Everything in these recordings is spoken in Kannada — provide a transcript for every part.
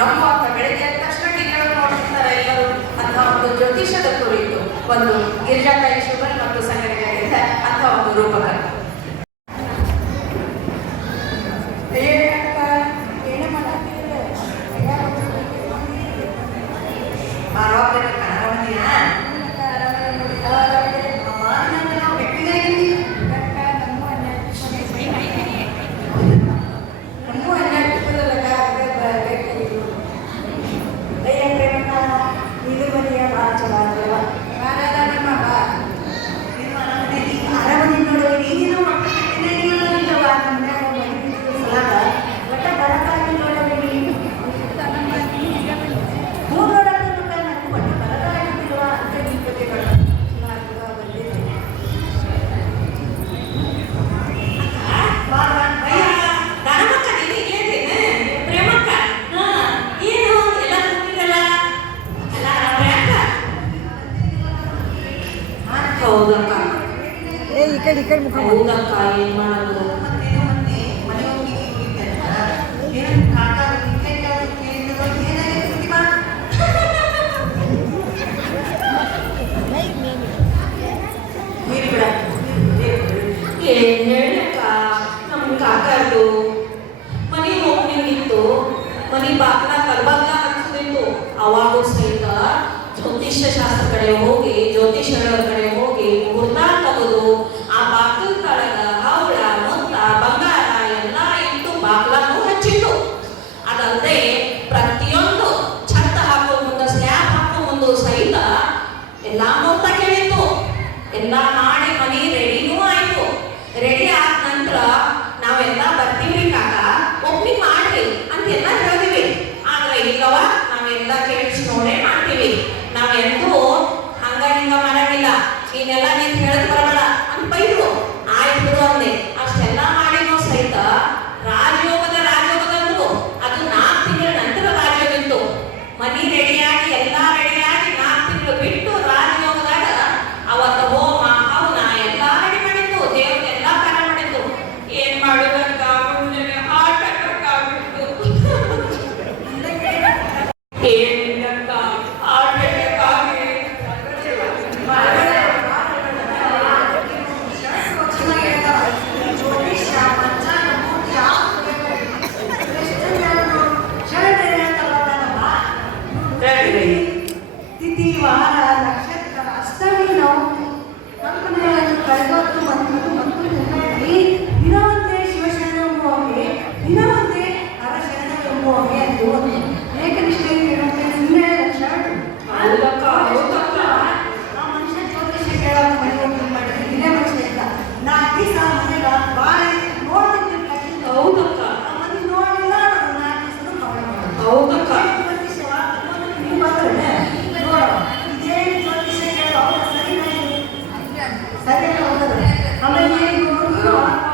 น้องพ ಏ, ಈ ಕಡೆ ಈ ಕಡೆ ಮುಖ ಏನ್ ಹೇಳಕ್ಕ ನಮ್ಮ ಕಾಕಾರ್ದು ಮನೆ ಹೋಗಿ ನಿಂಗಿತ್ತು ಮನೆ ಬಾಗ್ಲ ಕಲ್ಬಾಗ್ಲ ಅನ್ಸಿತ್ತು ಅವಾಗ ಜ್ಯೋತಿಷ್ಯಶಾಸ್ತ್ರ ಕಡೆ ಹೋಗಿ ಜ್ಯೋತಿಷಗಳ ಕಡೆ ಹೋಗಿ ಮುಹೂರ್ತ ತಗೋದು ಆ ಬಾಕಲ್ ಕಾಳಗ ಎಂದೂ ಹಂಗ ಹಿಂಗ ಮಾಡಂಗಿಲ್ಲ. ಇನ್ನೆಲ್ಲ তাই আমরা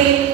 ಏನ್